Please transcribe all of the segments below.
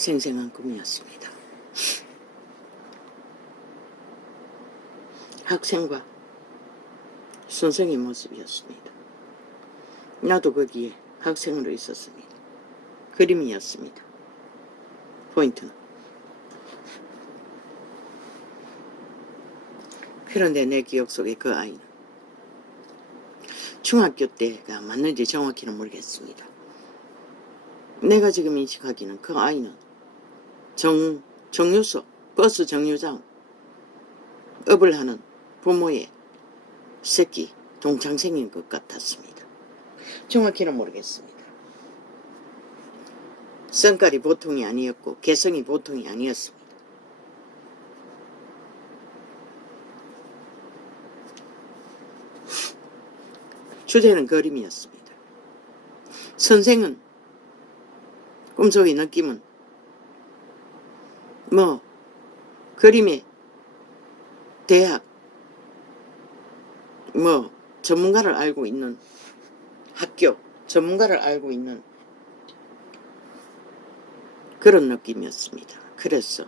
생생한 꿈이었습니다. 학생과 선생의 모습이었습니다. 나도 거기에 학생으로 있었습니다. 그림이었습니다. 포인트는. 그런데 내 기억 속에 그 아이는 중학교 때가 맞는지 정확히는 모르겠습니다. 내가 지금 인식하기는 그 아이는 정류소, 버스 정류장 업을 하는 부모의 새끼, 동창생인 것 같았습니다. 정확히는 모르겠습니다. 성깔이 보통이 아니었고 개성이 보통이 아니었습니다. 주제는 그림이었습니다. 선생은 꿈속의 느낌은 그림의 대학 전문가를 알고 있는 학교 전문가를 알고 있는 그런 느낌이었습니다. 그래서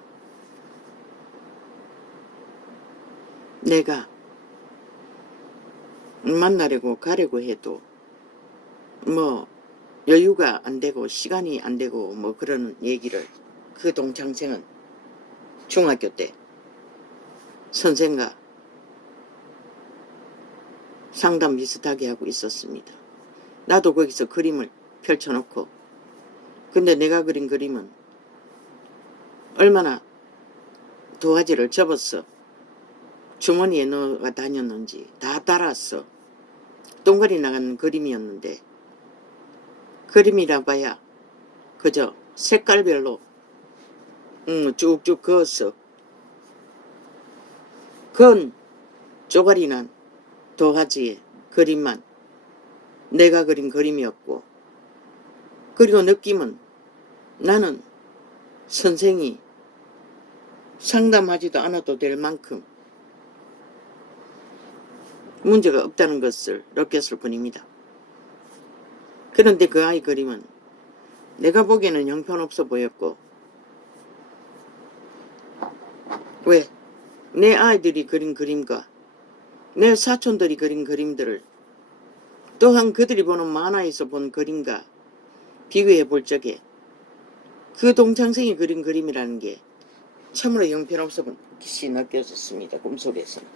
내가 만나려고 가려고 해도 여유가 안 되고 시간이 안 되고 그런 얘기를 그 동창생은 중학교 때 선생과 상담 비슷하게 하고 있었습니다. 나도 거기서 그림을 펼쳐놓고 근데 내가 그린 그림은 얼마나 도화지를 접어서 주머니에 넣어가 다녔는지 다 달았어. 동거리 나가는 그림이었는데 그림이라 봐야 그저 색깔별로 쭉쭉 그었어. 건 쪼가리 난 도화지의 그림만 내가 그린 그림이었고 그리고 느낌은 나는 선생이 상담하지도 않아도 될 만큼 문제가 없다는 것을 느꼈을 뿐입니다. 그런데 그 아이 그림은 내가 보기에는 형편없어 보였고 왜? 내 아이들이 그린 그림과 내 사촌들이 그린 그림들을 또한 그들이 보는 만화에서 본 그림과 비교해 볼 적에 그 동창생이 그린 그림이라는 게 참으로 형편없어 보이시 느껴졌습니다. 꿈속에서는.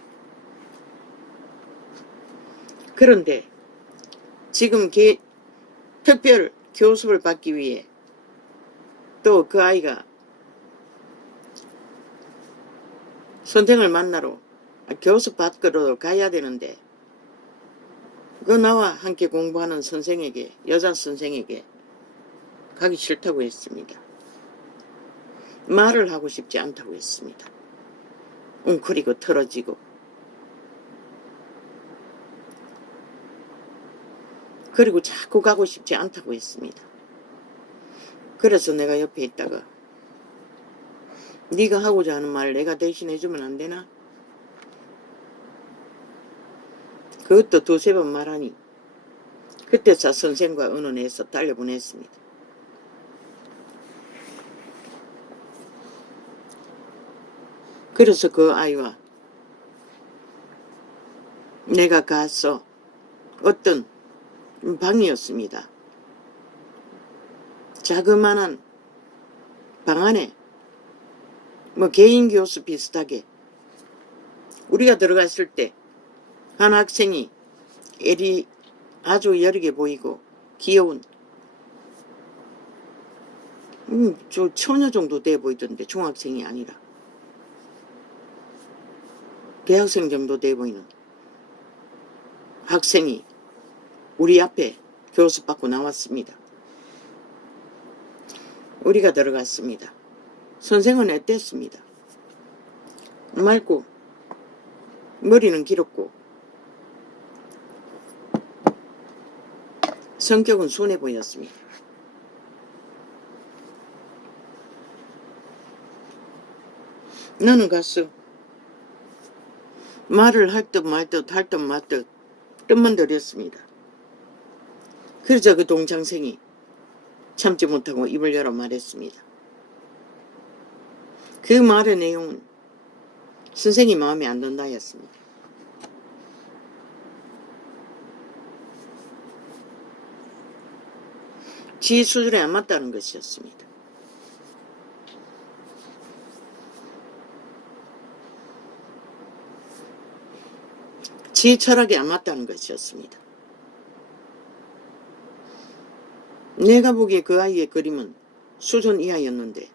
그런데 지금 특별 교습을 받기 위해 또 그 아이가 선생을 만나러 교습 받으러 가야 되는데 그 나와 함께 공부하는 선생에게 여자 선생에게 가기 싫다고 했습니다. 말을 하고 싶지 않다고 했습니다. 웅크리고 털어지고 그리고 자꾸 가고 싶지 않다고 했습니다. 그래서 내가 옆에 있다가 네가 하고자 하는 말 내가 대신해주면 안 되나? 그것도 두세 번 말하니 그때서 선생과 의논해서 달려보냈습니다. 그래서 그 아이와 내가 가서 어떤 방이었습니다. 자그마한 방 안에 개인 교수 비슷하게 우리가 들어갔을 때 한 학생이 애리 아주 여리게 보이고 귀여운 저 처녀 정도 돼 보이던데 중학생이 아니라 대학생 정도 돼 보이는 학생이 우리 앞에 교습받고 나왔습니다. 우리가 들어갔습니다. 선생은 어땠습니다. 맑고 머리는 길었고 성격은 순해 보였습니다. 나는 가서 말을 할 듯 말 듯 할 듯 말 듯 뜻만 들였습니다. 그러자 그 동창생이 참지 못하고 입을 열어 말했습니다. 그 말의 내용은 선생이 마음에 안 든다였습니다. 지 수준에 안 맞다는 것이었습니다. 지 철학에 안 맞다는 것이었습니다. 내가 보기에 그 아이의 그림은 수준 이하였는데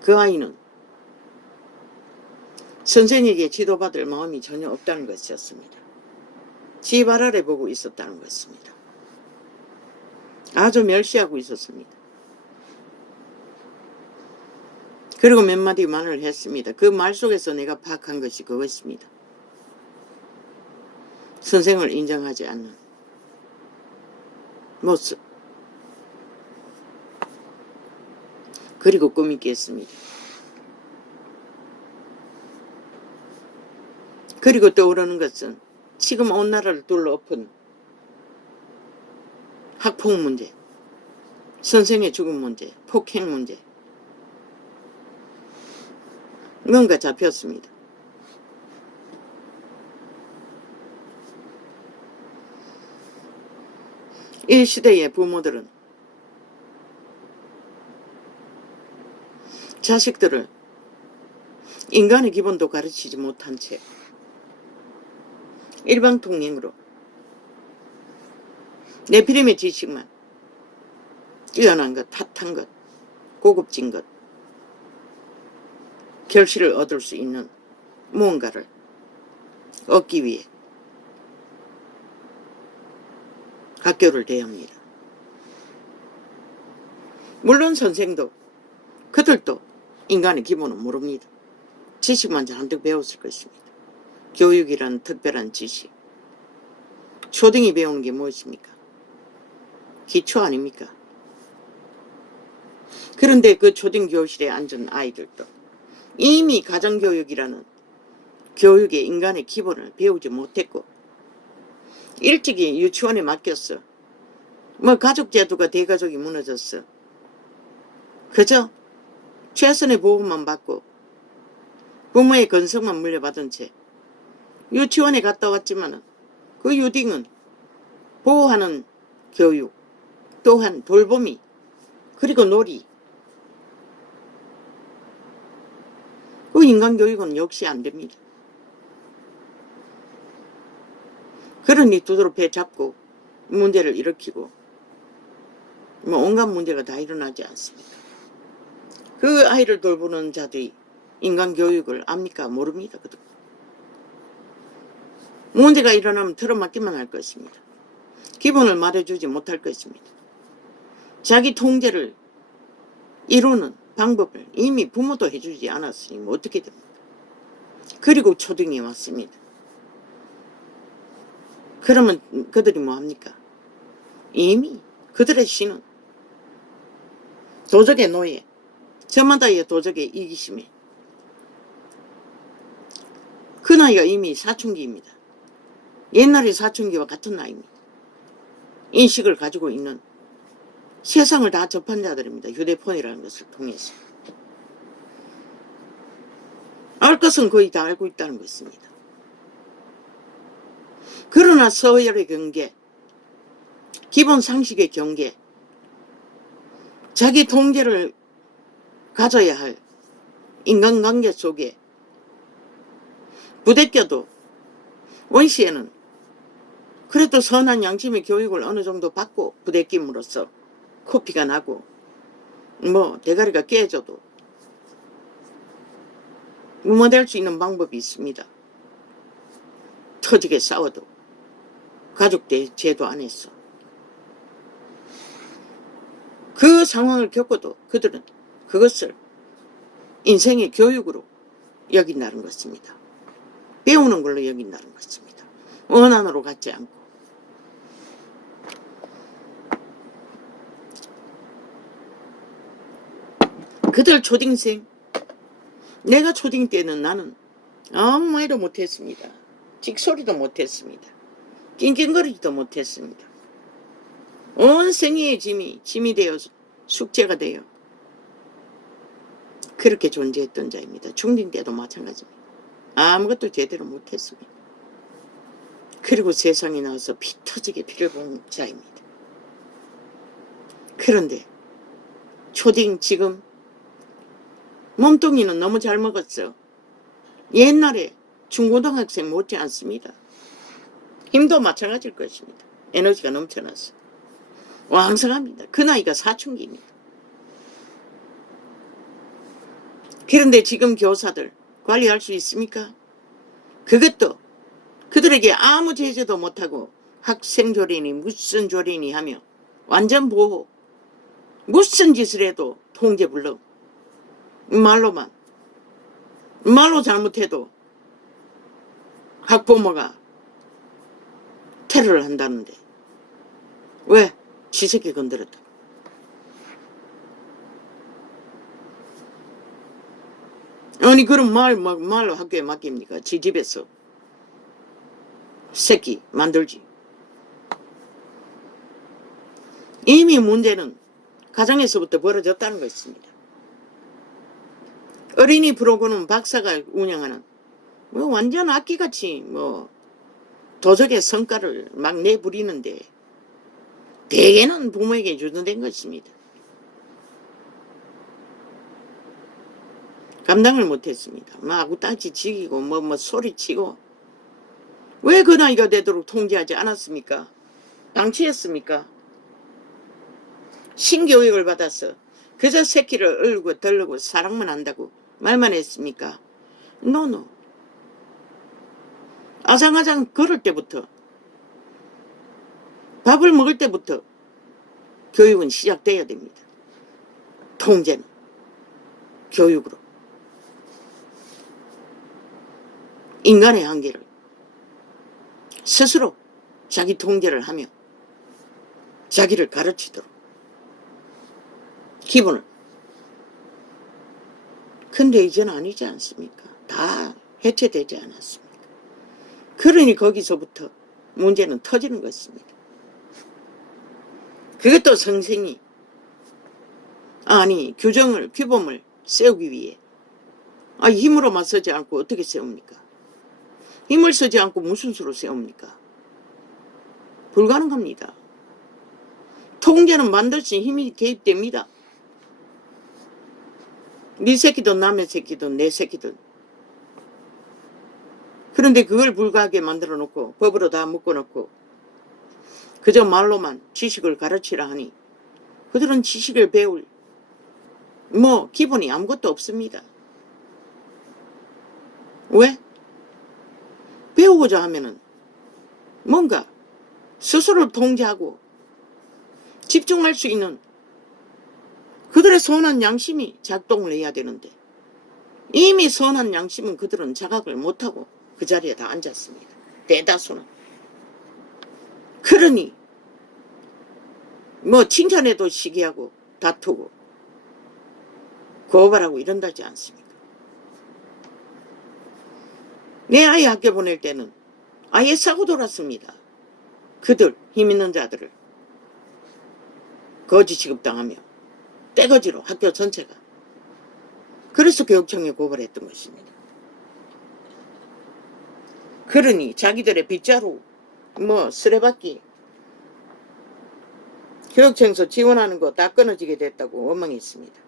그 아이는 선생에게 지도받을 마음이 전혀 없다는 것이었습니다. 지 발 아래 보고 있었다는 것입니다. 아주 멸시하고 있었습니다. 그리고 몇 마디 말을 했습니다. 그 말 속에서 내가 파악한 것이 그것입니다. 선생을 인정하지 않는 모습. 그리고 꿈이 깼습니다. 그리고 떠오르는 것은 지금 온 나라를 둘러엎은 학폭 문제, 선생의 죽음 문제, 폭행 문제. 뭔가 잡혔습니다. 이 시대의 부모들은 자식들을 인간의 기본도 가르치지 못한 채 일방통행으로 내피림의 지식만, 뛰어난 것, 핫한 것, 고급진 것, 결실을 얻을 수 있는 무언가를 얻기 위해 학교를 대합니다. 물론 선생도 그들도 인간의 기본은 모릅니다. 지식만 잔뜩 배웠을 것입니다. 교육이란 특별한 지식. 초등이 배우는 게 무엇입니까? 기초 아닙니까? 그런데 그 초등 교실에 앉은 아이들도 이미 가정교육이라는 교육의 인간의 기본을 배우지 못했고 일찍이 유치원에 맡겼어. 가족 제도가 대가족이 무너졌어. 그저 최선의 보호만 받고 부모의 건성만 물려받은 채 유치원에 갔다 왔지만 그 유딩은 보호하는 교육, 또한 돌보미, 그리고 놀이. 그 인간교육은 역시 안 됩니다. 그러니 두드러 배 잡고 문제를 일으키고 온갖 문제가 다 일어나지 않습니까? 그 아이를 돌보는 자들이 인간교육을 압니까? 모릅니다. 문제가 일어나면 틀어막기만 할 것입니다. 기본을 말해주지 못할 것입니다. 자기 통제를 이루는 방법을 이미 부모도 해주지 않았으니 어떻게 됩니까? 그리고 초등이 왔습니다. 그러면 그들이 뭐합니까? 이미 그들의 신은 도적의 노예, 저마다의 도적의 이기심에 그 나이가 이미 사춘기입니다. 옛날의 사춘기와 같은 나이입니다. 인식을 가지고 있는 세상을 다 접한 자들입니다. 휴대폰이라는 것을 통해서. 알 것은 거의 다 알고 있다는 것입니다. 그러나 서열의 경계, 기본 상식의 경계, 자기 통제를 가져야 할 인간관계 속에 부대껴도 원시에는 그래도 선한 양심의 교육을 어느 정도 받고 부대낌으로써 코피가 나고 대가리가 깨져도 무마될 수 있는 방법이 있습니다. 터지게 싸워도 가족 제도 안에서 그 상황을 겪어도 그들은 그것을 인생의 교육으로 여긴다는 것입니다. 배우는 걸로 여긴다는 것입니다. 원한으로 갖지 않고. 그들 초딩생, 내가 초딩 때는 나는 아무 말도 못했습니다. 찍소리도 못했습니다. 낑낑거리지도 못했습니다. 온 생애의 짐이 되어 숙제가 되어 그렇게 존재했던 자입니다. 중딩 때도 마찬가지입니다. 아무것도 제대로 못했습니다. 그리고 세상에 나와서 피 터지게 피를 본 자입니다. 그런데 초딩 지금 몸뚱이는 너무 잘 먹었어. 옛날에 중고등학생 못지 않습니다. 힘도 마찬가지일 것입니다. 에너지가 넘쳐났어. 왕성합니다. 그 나이가 사춘기입니다. 그런데 지금 교사들 관리할 수 있습니까? 그것도 그들에게 아무 제재도 못하고 학생 조련이 무슨 조련이 하며 완전 보호. 무슨 짓을 해도 통제 불러. 말로 잘못해도 학부모가 테러를 한다는데 왜? 지새끼 건드렸다. 아니 그럼 말로 학교에 맡깁니까? 지 집에서 새끼 만들지. 이미 문제는 가정에서부터 벌어졌다는 것입니다. 어린이 프로그램 박사가 운영하는 완전 악기같이 도적의 성과를 막 내부리는데 대개는 부모에게 주둔된 것입니다. 감당을 못했습니다. 막 우따지 지기고 소리치고 왜 그 나이가 되도록 통제하지 않았습니까? 방치했습니까? 신교육을 받아서 그저 새끼를 얼고 덜고 사랑만 한다고 말만 했습니까? 노노. 아장아장 걸을 때부터 밥을 먹을 때부터 교육은 시작돼야 됩니다. 통제는 교육으로. 인간의 한계를 스스로 자기 통제를 하며 자기를 가르치도록 기본을. 근데 이제는 아니지 않습니까? 다 해체되지 않았습니까? 그러니 거기서부터 문제는 터지는 것입니다. 그것도 선생이 규범을 세우기 위해 힘으로만 쓰지 않고 어떻게 세웁니까? 힘을 쓰지 않고 무슨 수로 세웁니까? 불가능합니다. 통제는 반드시 힘이 개입됩니다. 네 새끼든 남의 새끼든 내 새끼든. 그런데 그걸 불가하게 만들어 놓고 법으로 다 묶어놓고 그저 말로만 지식을 가르치라 하니 그들은 지식을 배울 기본이 아무것도 없습니다. 왜? 배우고자 하면은 뭔가 스스로를 통제하고 집중할 수 있는 그들의 선한 양심이 작동을 해야 되는데 이미 선한 양심은 그들은 자각을 못하고 그 자리에 다 앉았습니다. 대다수는. 그러니 칭찬해도 시기하고 다투고 고발하고 이런다지 않습니까? 내 아이 학교 보낼 때는 아예 싸고 돌았습니다. 그들 힘있는 자들을 거지 취급당하며 떼거지로 학교 전체가. 그래서 교육청에 고발했던 것입니다. 그러니 자기들의 빗자루 쓰레받기 교육청에서 지원하는 거 다 끊어지게 됐다고 원망했습니다.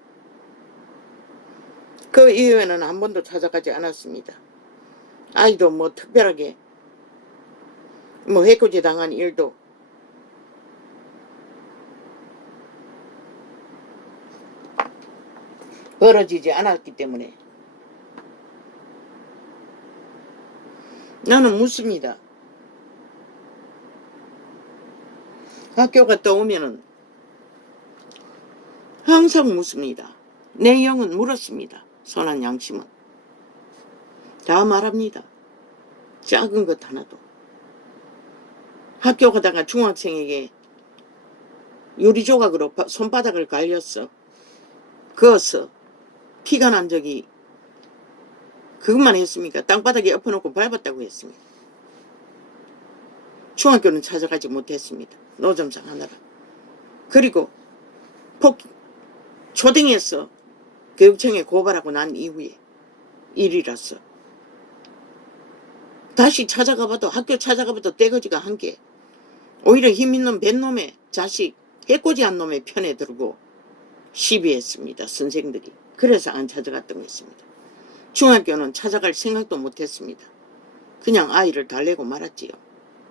그 이후에는 한 번도 찾아가지 않았습니다. 아이도 특별하게 해코지 당한 일도 벌어지지 않았기 때문에 나는 묻습니다. 학교 갔다 오면은 항상 묻습니다. 내 영은 물었습니다. 선한 양심은 다 말합니다. 작은 것 하나도. 학교 가다가 중학생에게 유리 조각으로 손바닥을 갈렸어. 그어서 피가 난 적이 그것만 했습니까? 땅바닥에 엎어놓고 밟았다고 했습니다. 중학교는 찾아가지 못했습니다. 노점상 하느라. 그리고 초등에서 교육청에 고발하고 난 이후에 일이라서 다시 찾아가봐도 학교 찾아가봐도 떼거지가 한 게 오히려 힘있는 뱃놈의 자식 해코지한 놈의 편에 들고 시비했습니다. 선생들이. 그래서 안 찾아갔던 것입니다. 중학교는 찾아갈 생각도 못했습니다. 그냥 아이를 달래고 말았지요.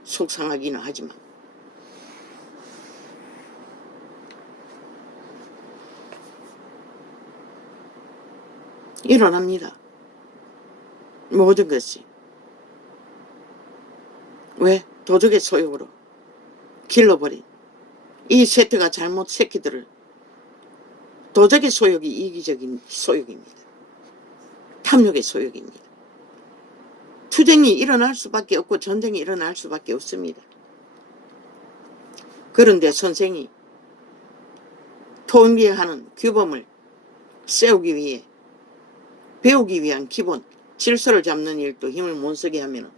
속상하기는 하지만. 일어납니다. 모든 것이. 왜? 도적의 소욕으로 길러버린 이 세트가 잘못 새끼들을 도적의 소욕이 이기적인 소욕입니다. 탐욕의 소욕입니다. 투쟁이 일어날 수밖에 없고 전쟁이 일어날 수밖에 없습니다. 그런데 선생이 통계하는 규범을 세우기 위해 배우기 위한 기본 질서를 잡는 일도 힘을 못 쓰게 하면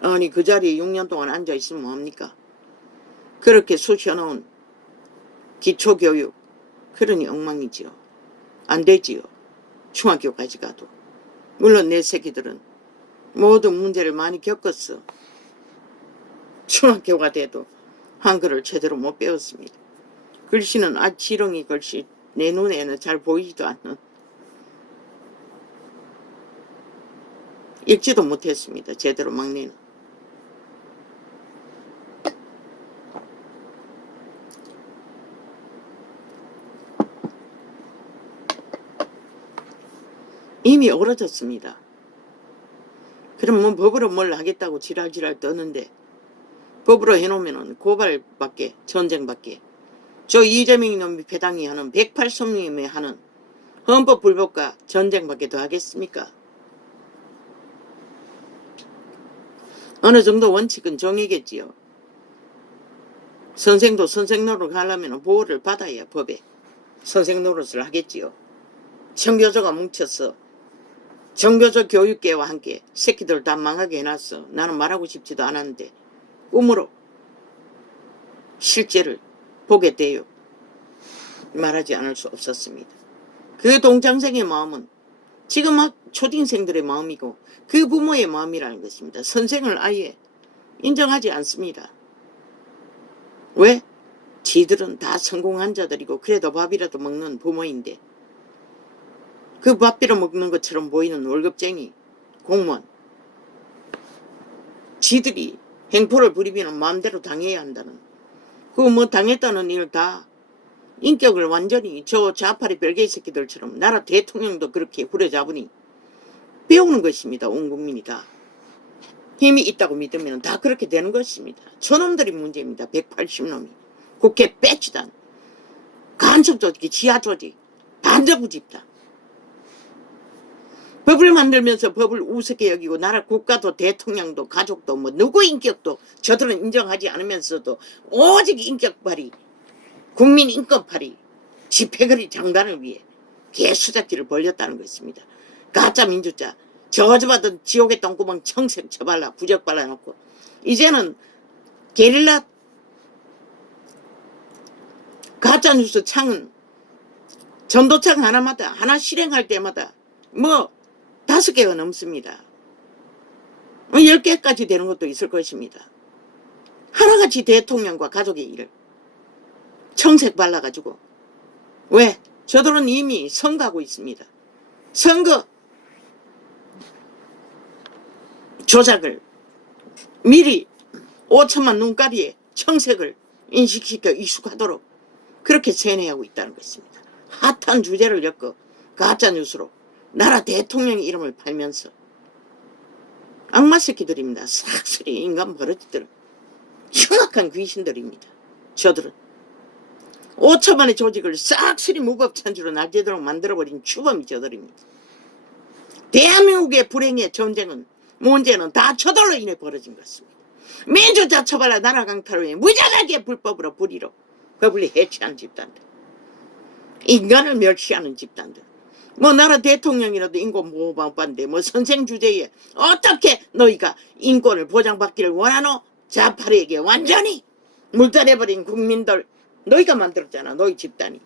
아니 그 자리에 6년 동안 앉아있으면 뭐합니까? 그렇게 쑤셔놓은 기초교육 그러니 엉망이지요. 안 되지요. 중학교까지 가도. 물론 내 새끼들은 모든 문제를 많이 겪었어. 중학교가 돼도 한글을 제대로 못 배웠습니다. 글씨는 지렁이 글씨 내 눈에는 잘 보이지도 않는 읽지도 못했습니다. 제대로 막내는. 이미 얼어졌습니다. 그럼 뭐 법으로 뭘 하겠다고 지랄지랄 떠는데 법으로 해놓으면 고발밖에 전쟁밖에 저 이재명 놈이 배당이 하는 108성님이 하는 헌법 불법과 전쟁밖에 더 하겠습니까? 어느 정도 원칙은 정해겠지요. 선생도 선생 노릇 하려면 보호를 받아야 법에 선생 노릇을 하겠지요. 청교조가 뭉쳐서 정교조 교육계와 함께 새끼들 다 망하게 해놨어. 나는 말하고 싶지도 않았는데 꿈으로 실제를 보게 돼요. 말하지 않을 수 없었습니다. 그 동창생의 마음은 지금 막 초딩생들의 마음이고 그 부모의 마음이라는 것입니다. 선생을 아예 인정하지 않습니다. 왜? 지들은 다 성공한 자들이고 그래도 밥이라도 먹는 부모인데 그 밥 빌어 먹는 것처럼 보이는 월급쟁이 공무원 지들이 행포를 부리면 마음대로 당해야 한다는 그 뭐 당했다는 일 다 인격을 완전히 저 좌파리 별개의 새끼들처럼 나라 대통령도 그렇게 후려잡으니 배우는 것입니다. 온 국민이 다. 힘이 있다고 믿으면 다 그렇게 되는 것입니다. 저놈들이 문제입니다. 180놈이. 국회 배치단, 간첩조직, 지하조직, 반정부 집단. 법을 만들면서 법을 우습게 여기고 나라 국가도 대통령도 가족도 뭐 누구 인격도 저들은 인정하지 않으면서도 오직 인격발이 국민 인권팔이 집회거리 장관을 위해 개수작질을 벌였다는 것입니다. 가짜 민주자 저주받은 지옥의 똥구멍 청색 쳐발라 부적 발라놓고 이제는 게릴라 가짜뉴스 창은 전도창 하나마다 하나 실행할 때마다 뭐 5개가 넘습니다. 10개까지 되는 것도 있을 것입니다. 하나같이 대통령과 가족의 일을 청색 발라가지고 왜? 저들은 이미 선거하고 있습니다. 선거 조작을 미리 5천만 눈가리에 청색을 인식시켜 익숙하도록 그렇게 세뇌하고 있다는 것입니다. 핫한 주제를 엮어 가짜뉴스로 나라 대통령의 이름을 팔면서 악마 새끼들입니다. 싹쓸이 인간 버러지들 흉악한 귀신들입니다. 저들은 5천만의 조직을 싹쓸이 무법천지로 날제도록 만들어버린 추범이 저들입니다. 대한민국의 불행의 전쟁은 문제는 다 저들로 인해 벌어진 것입니다. 민주자 처벌라 나라 강탈을 위해 무자하게 불법으로 불의로 법을 해치한 집단들 인간을 멸시하는 집단들 뭐 나라 대통령이라도 인권 보호법인데 뭐 선생 주제에 어떻게 너희가 인권을 보장받기를 원하노? 좌파리에게 완전히 물들여버린 국민들 너희가 만들었잖아. 너희 집단이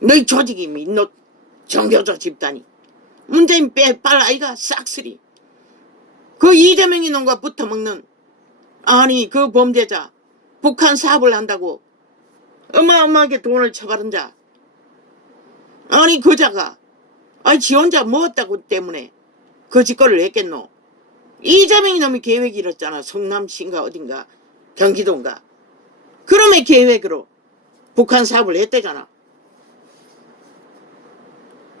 너희 조직이 너 정교조 집단이. 문재인 빼빨 아이가 싹쓸이. 그 이재명이 놈과 붙어먹는 아니 그 범죄자 북한 사업을 한다고 어마어마하게 돈을 처바른 자. 아니 그자가 아니 지 혼자 먹었다고 때문에 그 짓거리를 했겠노. 이재명이 놈이 계획이 이랬잖아. 성남시인가 어딘가 경기도인가. 그럼의 계획으로 북한 사업을 했대잖아.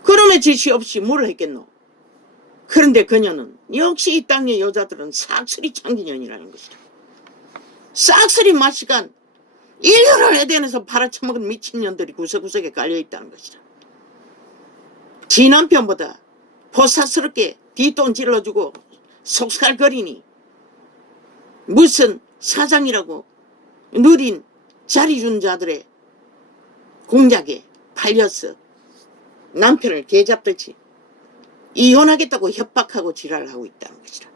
그럼의 지시 없이 뭘 했겠노. 그런데 그녀는 역시 이 땅의 여자들은 싹쓸이 창기년이라는 것이다. 싹쓸이 맛시간 인류를 에덴에서 팔아쳐먹은 미친년들이 구석구석에 깔려있다는 것이다. 지 남편보다 포사스럽게 뒷돈 찔러주고 속살거리니 무슨 사장이라고 누린 자리 준 자들의 공작에 팔렸어. 남편을 개잡듯이 이혼하겠다고 협박하고 지랄을 하고 있다는 것이다.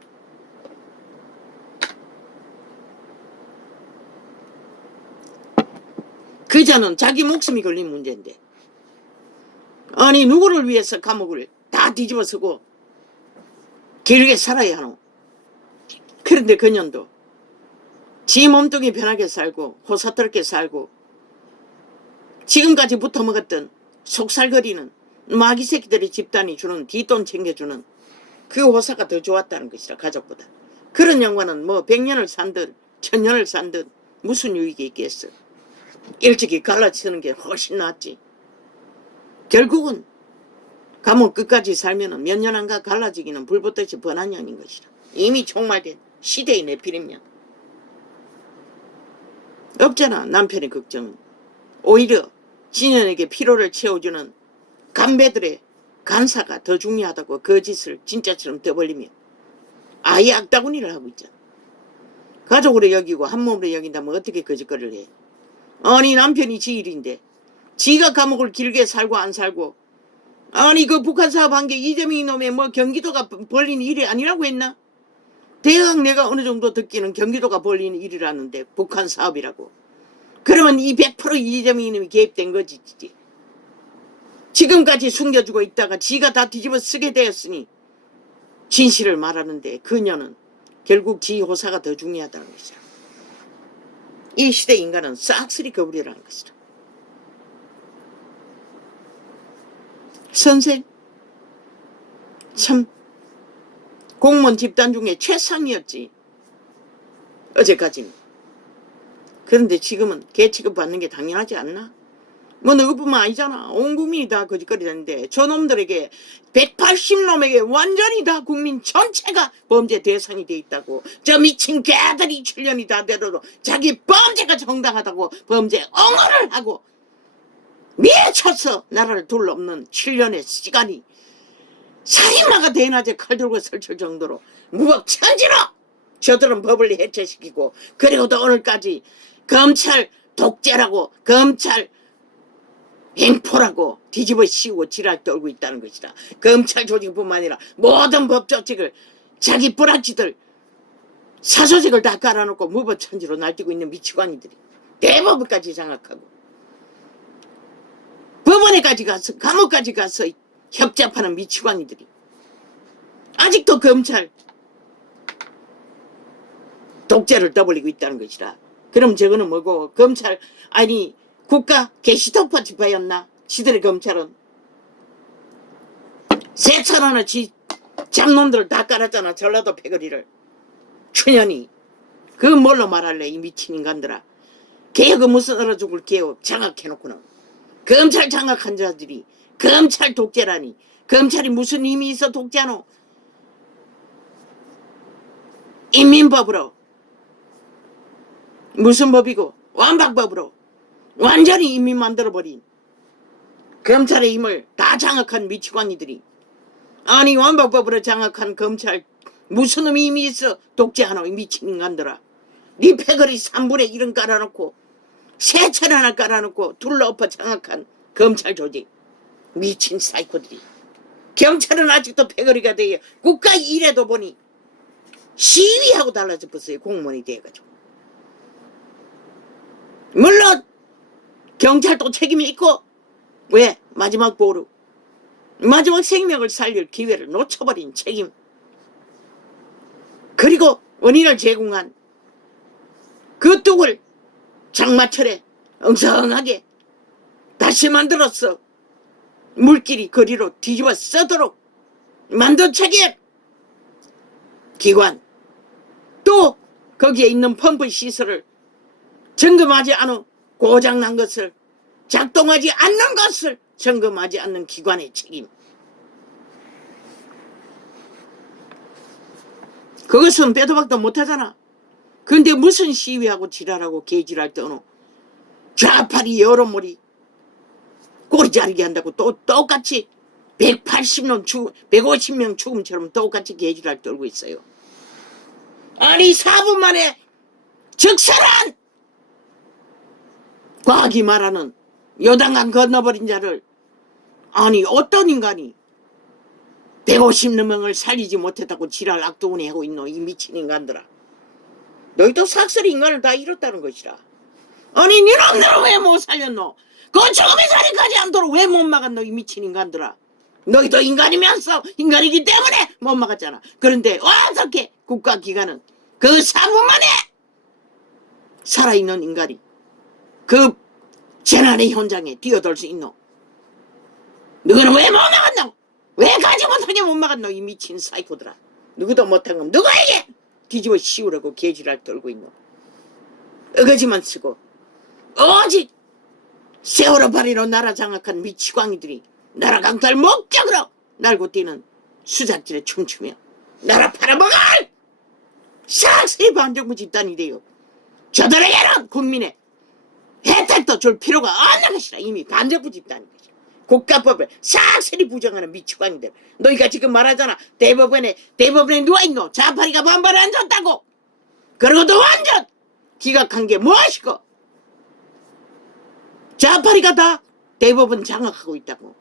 그자는 자기 목숨이 걸린 문제인데 아니 누구를 위해서 감옥을 다 뒤집어쓰고 길게 살아야 하노. 그런데 그년도 지 몸뚱이 편하게 살고 호사스럽게 살고 지금까지 붙어먹었던 속살거리는 마귀 새끼들이 집단이 주는 뒷돈 챙겨주는 그 호사가 더 좋았다는 것이라. 가족보다. 그런 양반은 뭐 100년을 산듯 1000년을 산듯 무슨 유익이 있겠어. 일찍이 갈라치는 게 훨씬 낫지. 결국은 감옥 끝까지 살면은 몇 년 안가 갈라지기는 불붙듯이 뻔한 년인 것이라. 이미 종말된 시대의 내필이면 없잖아. 남편의 걱정은 오히려 진현에게 피로를 채워주는 간배들의 간사가 더 중요하다고 거짓을 진짜처럼 떠벌리며 아예 악다구니를 하고 있잖아. 가족으로 여기고 한 몸으로 여긴다면 어떻게 거짓거리를 해. 아니 남편이 지 일인데 지가 감옥을 길게 살고 안 살고 아니 그 북한 사업 한 게 이재명이 놈의 뭐 경기도가 벌린 일이 아니라고 했나? 대강 내가 어느 정도 듣기는 경기도가 벌린 일이라는데 북한 사업이라고. 그러면 이 100% 이재명이 놈이 개입된 거지. 지금까지 숨겨주고 있다가 지가 다 뒤집어 쓰게 되었으니 진실을 말하는데 그녀는 결국 지 호사가 더 중요하다는 것이다. 이 시대 인간은 싹쓸이 거부리라는 것이다. 선생 참 공무원 집단 중에 최상이었지. 어제까지는. 그런데 지금은 개 취급받는 게 당연하지 않나? 뭐 너뿐만 아니잖아. 온 국민이 다 거짓거리는데 저놈들에게 180놈에게 완전히 다 국민 전체가 범죄 대상이 돼 있다고. 저 미친 개들이 7년이 다 되도록 자기 범죄가 정당하다고 범죄 엉어를 하고 미쳐서 나라를 둘러없는 7년의 시간이 살인마가 대낮에 칼 들고 설칠 정도로 무법천지로 저들은 법을 해체시키고 그리고도 오늘까지 검찰 독재라고 검찰 횡포라고 뒤집어 씌우고 지랄 떨고 있다는 것이다. 검찰 조직뿐만 아니라 모든 법 조직을 자기 뿌락지들 사소직을 다 깔아놓고 무법천지로 날뛰고 있는 미치광이들이 대법원까지 장악하고 법원에까지 가서 감옥까지 가서 협잡하는 미치광이들이 아직도 검찰 독재를 떠벌리고 있다는 것이라. 그럼 저거는 뭐고 검찰 아니 국가 게시토퍼 집회였나? 지들의 검찰은 세천원어치 잡놈들을 다 깔았잖아. 전라도 패거리를. 춘현이 그 뭘로 말할래 이 미친 인간들아. 개혁은 무슨 얼어 죽을 개혁 장악해놓고는 검찰 장악한 자들이 검찰 독재라니. 검찰이 무슨 힘이 있어 독재하노? 인민법으로 무슨 법이고 완박법으로 완전히 인민 만들어버린 검찰의 힘을 다 장악한 미치광이들이 아니 완박법으로 장악한 검찰 무슨 힘이 있어 독재하노 이 미친 인간들아. 네 패거리 3분의 1은 깔아놓고 세차를 하나 깔아놓고 둘러엎어 장악한 검찰 조직 미친 사이코들이. 경찰은 아직도 패거리가 돼요. 국가 일에도 보니 시위하고 달라져 버렸어요. 공무원이 돼가지고. 물론 경찰도 책임이 있고 왜 마지막 보루 마지막 생명을 살릴 기회를 놓쳐버린 책임, 그리고 원인을 제공한 그 뚝을 장마철에 엉성하게 다시 만들어서 물길이 거리로 뒤집어 쓰도록 만든 책임, 기관, 또 거기에 있는 펌프 시설을 점검하지 않은 고장난 것을, 작동하지 않는 것을 점검하지 않는 기관의 책임. 그것은 빼도 박도 못하잖아. 근데 무슨 시위하고 지랄하고 개지랄 떠노. 좌파리 여러모리 꼬리 자르게 한다고 또 똑같이 150명 죽음처럼 똑같이 개지랄 떨고 있어요. 아니 4분 만에 적설한 과학이 말하는 요단강 건너버린 자를, 아니 어떤 인간이 150명을 살리지 못했다고 지랄 악동운이 하고 있노. 이 미친 인간들아. 너희도 삭슬이 인간을 다 잃었다는 것이라. 아니 니놈들은 왜 못 살렸노? 그 죽음의 살인까지 않도록 왜 못 막았노? 이 미친 인간들아. 너희도 인간이면서 인간이기 때문에 못 막았잖아. 그런데 어떻게 국가기관은 그 4분 만에 살아있는 인간이 그 재난의 현장에 뛰어들 수 있노? 너희는 왜 못 막았노? 왜 가지 못하게 못 막았노? 이 미친 사이코들아. 누구도 못한 건 누구에게 뒤집어 씌우려고 개지랄 떨고 있노? 어거지만 쓰고 오직 세월호 발이로 나라 장악한 미치광이들이 나라 강탈 목적으로 날고 뛰는 수작질에 춤추며 나라 팔아먹을 싹쓸이 반정부 집단이래요. 저들에게는 국민의 혜택도 줄 필요가 없는 것이라. 이미 반정부 집단인 것이라. 국가법을 싹쓸이 부정하는 미치광이들. 너희가 지금 말하잖아. 대법원에 누워있노? 좌파리가 반발을 안 줬다고. 그러고도 완전 기각한 게 무엇이고, 좌파리가 다 대법원 장악하고 있다고.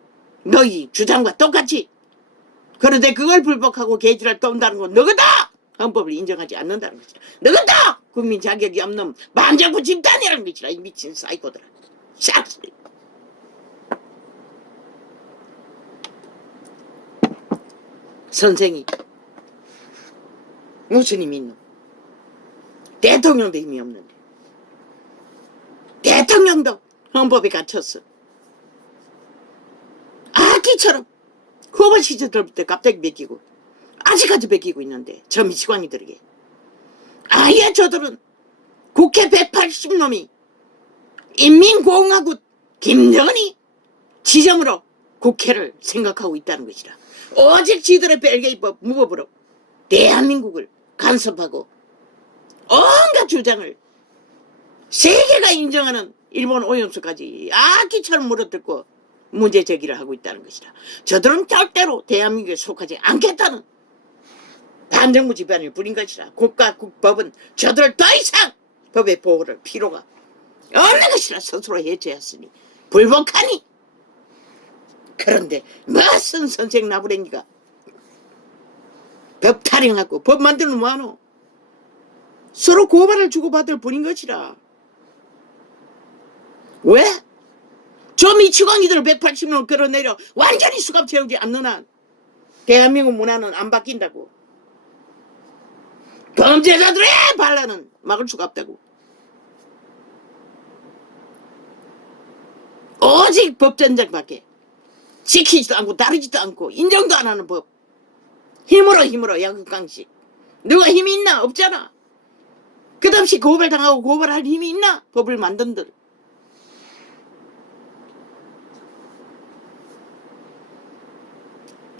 너희 주장과 똑같이. 그런데 그걸 불복하고 개지랄 떤다는 건 너희다 헌법을 인정하지 않는다는 것이라. 너희다 국민 자격이 없는 반정부 집단이라는 것이라. 이 미친 사이코들아. 싹쓸이. 선생이 무슨 힘이 있노? 대통령도 힘이 없는데. 대통령도 헌법에 갇혔어. 아기처럼 후보 시절 때부터 갑자기 베끼고 아직까지 베끼고 있는데, 저 미치광이들에게. 아예 저들은 국회 180놈이 인민공화국 김정은이 지정으로 국회를 생각하고 있다는 것이라. 오직 지들의 별개입법 무법으로 대한민국을 간섭하고 온갖 주장을 세계가 인정하는 일본 오염수까지 아기처럼 물어뜯고 문제 제기를 하고 있다는 것이라. 저들은 절대로 대한민국에 속하지 않겠다는 반정부 집단을 부린 것이라. 국가 국법은 저들을 더 이상 법의 보호를 필요가 없는 것이라 스스로 해제했으니 불복하니. 그런데 무슨 선생 나부랭이가 법 타령하고 법 만들면 뭐하노? 서로 고발을 주고받을 뿐인 것이라. 왜? 저 미치광이들을 180명 끌어내려 완전히 수갑 채우지 않는 한 대한민국 문화는 안 바뀐다고. 범죄자들의 반란은 막을 수가 없다고. 오직 법전쟁밖에 지키지도 않고 다루지도 않고 인정도 안 하는 법. 힘으로 양극강식. 누가 힘이 있나? 없잖아. 끝없이 고발당하고 고발할 힘이 있나? 법을 만든들.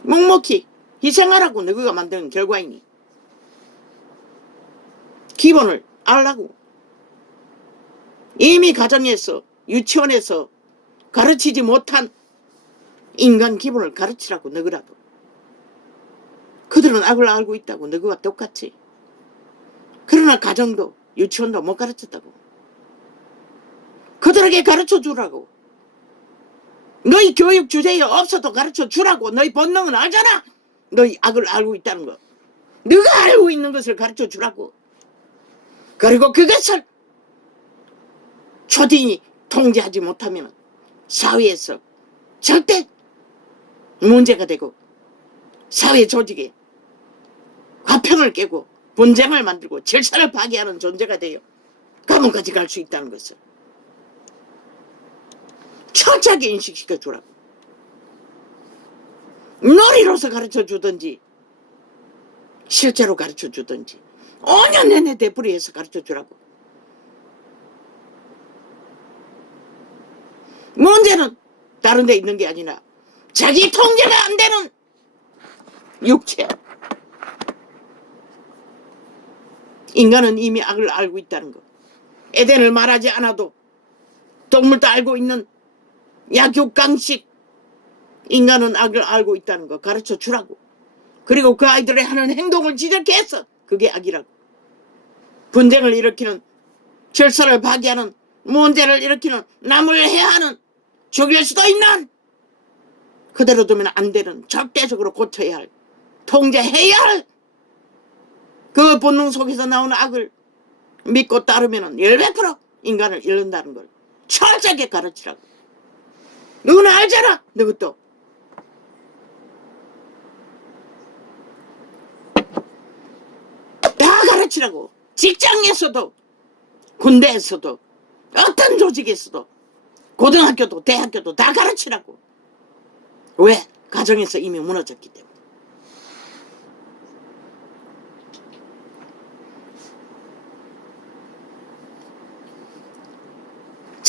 묵묵히 희생하라고 너희가 만든 결과이니. 기본을 알라고. 이미 가정에서 유치원에서 가르치지 못한 인간 기본을 가르치라고. 너희라도. 그들은 악을 알고 있다고. 너희와 똑같이. 그러나 가정도 유치원도 못 가르쳤다고. 그들에게 가르쳐주라고. 너희 교육 주제에 없어도 가르쳐주라고. 너희 본능은 알잖아. 너희 악을 알고 있다는 거. 너가 알고 있는 것을 가르쳐주라고. 그리고 그것을 초딩이 통제하지 못하면 사회에서 절대 문제가 되고 사회 조직에 화평을 깨고 분쟁을 만들고 질서를 파괴하는 존재가 되어 감옥까지 갈 수 있다는 것을 철저하게 인식시켜 주라고. 놀이로서 가르쳐 주든지 실제로 가르쳐 주든지 5년 내내 되풀이해서 가르쳐 주라고. 문제는 다른 데 있는 게 아니라 자기 통제가 안 되는 육체. 인간은 이미 악을 알고 있다는 거. 에덴을 말하지 않아도 동물도 알고 있는 약육강식 인간은 악을 알고 있다는 거 가르쳐 주라고. 그리고 그 아이들의 하는 행동을 지적해 해서 그게 악이라고. 분쟁을 일으키는, 질서를 파괴하는, 문제를 일으키는, 남을 해하는, 죽일 수도 있는, 그대로 두면 안 되는, 절대적으로 고쳐야 할, 통제해야 할 그 본능 속에서 나오는 악을 믿고 따르면 100% 인간을 잃는다는 걸 철저하게 가르치라고. 누구는 알잖아. 누구도. 다 가르치라고. 직장에서도 군대에서도 어떤 조직에서도 고등학교도 대학교도 다 가르치라고. 왜? 가정에서 이미 무너졌기 때문에.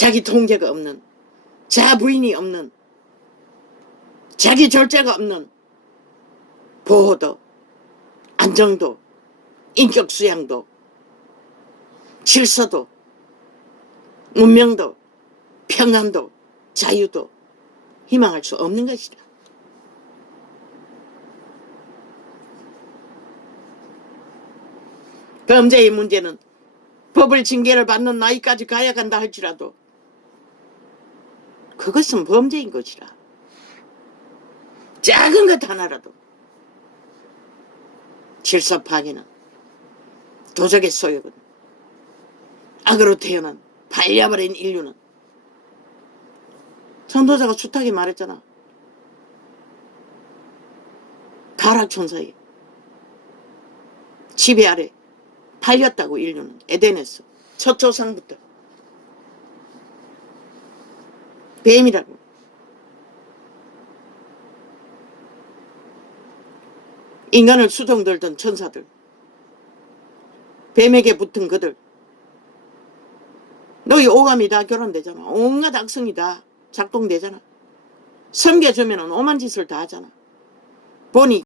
자기 통제가 없는, 자부인이 없는, 자기 절제가 없는 보호도, 안정도, 인격 수양도, 질서도, 문명도, 평안도, 자유도 희망할 수 없는 것이다. 범죄의 문제는 법을 징계를 받는 나이까지 가야 간다 할지라도 그것은 범죄인 것이라. 작은 것 하나라도 질서 파괴는, 도적의 소욕은, 악으로 태어난 팔려버린 인류는, 전도자가 숱하게 말했잖아. 타락천사의 지배 아래 팔렸다고. 인류는 에덴에서 첫 조상부터 뱀이라고. 인간을 수종들던 천사들, 뱀에게 붙은 그들, 너희 오감이 다 결혼되잖아. 온갖 악성이 다 작동되잖아. 섬겨주면 오만 짓을 다 하잖아. 보니